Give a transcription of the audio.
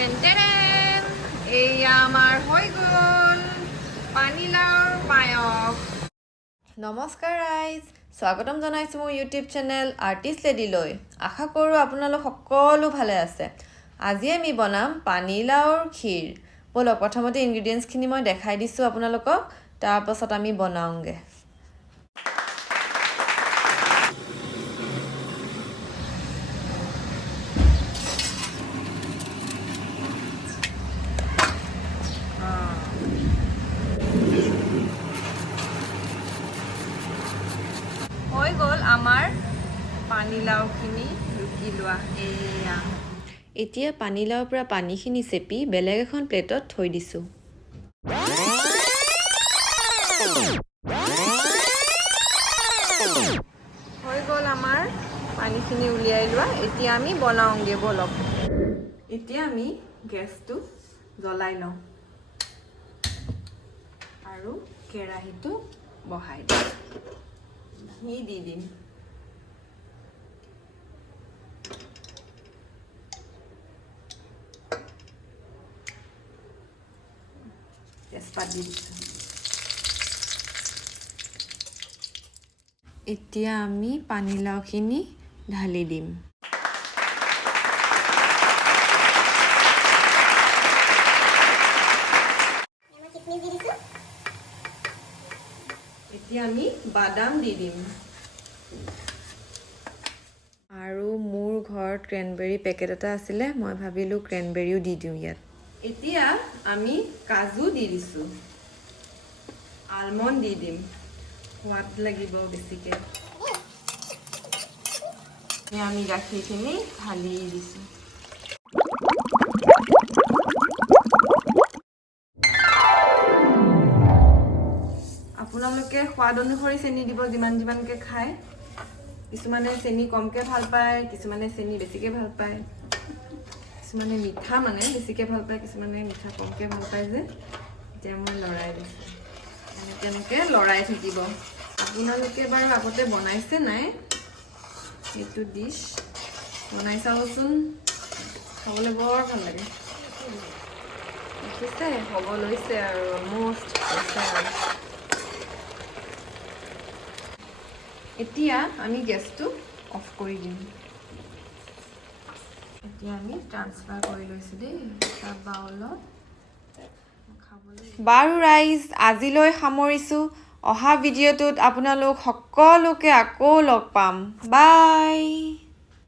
Ten এয়া আমাৰ হৈ গ'ল পানীলাওৰ পায়স। নমস্কাৰ ৰাইজ, স্বাগতম জনাইছোঁ মোৰ ইউটিউব চেনেল আৰ্টিষ্ট লেডিলৈ। আশা কৰোঁ আপোনালোক সকলো ভালে আছে। আজি আমি বনাম পানীলাওৰ ক্ষীৰ। ব'লক প্ৰথমতে ইনগ্ৰিডিয়েণ্টছখিনি মই দেখাই দিছোঁ আপোনালোকক, তাৰপাছত আমি বনাওঁগৈ। হৈ গ'ল আমাৰ পানীলাওখিনি ৰুকি লোৱা। এতিয়া পানীলাওৰ পৰা পানীখিনি চেপি বেলেগ এখন প্লেটত থৈ দিছোঁ। হৈ গ'ল আমাৰ পানীখিনি উলিয়াই লোৱা। এতিয়া আমি বনাওঁগৈ ব'লক। এতিয়া আমি গেছটো জ্বলাই লওঁ আৰু কেৰাহীটো বহাই দিওঁ। ঘি দি দিম। তেজপাত দি দিছোঁ। এতিয়া আমি পানীলাওখিনি ঢালি দিম। এতিয়া আমি বাদাম দি দিম। আৰু মোৰ ঘৰত ক্ৰেনবেৰী পেকেট এটা আছিলে, মই ভাবিলোঁ ক্ৰেনবেৰীও দি দিওঁ ইয়াত। এতিয়া আমি কাজু দি দিছোঁ, আলমণ্ড দি দিম, সোৱাদ লাগিব বেছিকৈ। এতিয়া আমি গাখীৰখিনি ঢালি দিছোঁ। আপোনালোকে সোৱাদ অনুসৰি চেনি দিব, যিমানকৈ খায়। কিছুমানে চেনি কমকৈ ভাল পায়, কিছুমানে চেনি বেছিকৈ ভাল পায়, কিছুমানে মিঠা বেছিকৈ ভাল পায়, কিছুমানে মিঠা কমকৈ ভাল পায় যে। এতিয়া মই লৰাই দিছোঁ, তেনেকৈ লৰাই থাকিব। আপোনালোকে বাৰু আগতে বনাইছে নাই এইটো ডিছ? বনাই চাবচোন, খাবলৈ বৰ ভাল লাগে। দেখিছে হ'ব লৈছে আৰু অলম'ষ্ট হৈছে আৰু। এতিয়া আমি গেছটো অফ কৰি দিম। এতিয়া আমি ট্ৰান্সফাৰ কৰি লৈছোঁ দেই এটা বাউলত। বাৰু ৰাইজ, আজিলৈ সামৰিছোঁ। অহা ভিডিঅ'টোত আপোনালোক সকলোকে আকৌ লগ পাম। বাই।